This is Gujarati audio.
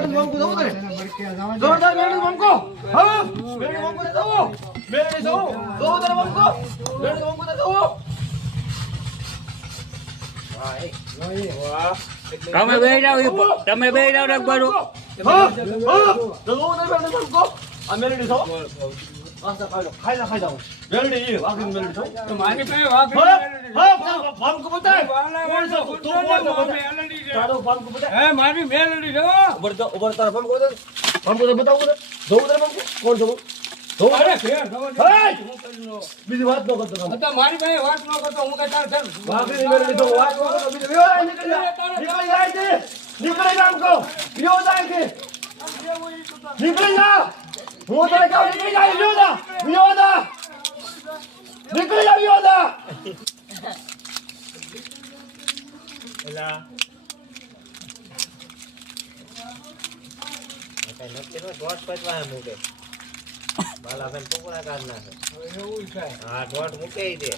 મેલડી મમકો દઉં ને જોરદાર મેલડી મમકો હા મેલડી મમકો દે દઉં મેલડી દઉં જોરદાર મમકો મેલડી મમકો દે દઉં વાહ તમે બે જાવ રગબારો હા જોરદાર મેલડી મમકો આ મેલડી દઉં ખાઈ જાઓ મેલડી એ વાગી મેલડી દઉં તો મારી પાસે વાઘ હા મમકો બતાય કોણ છો તું કોણ છો તારો મમકો બતાય હે મારી મેલડી જો ઉબર તારો મમકો દે મમકો તો બતાવો દે જોરદાર મમકો કોણ છો અરે ફેર ખબર હે બીજી વાત ન કરતો તો મારી પાસે વાત ન કરતો હું કઈ તાર વાગી મેલડી તો વાત ન કરતો બીજી નીકળી જાય છે નીકળી જા મમકો યો જાય છે નીકળી જા હું તો કહું નીકળી જા વિયોદા નીકળી જા વિયોદા એલા કઈ નક્કી નો દોટ પચવા મૂકે બાલા બેન ટુકડા કાઢ નાખે એવું છે હા દોટ મૂકે દે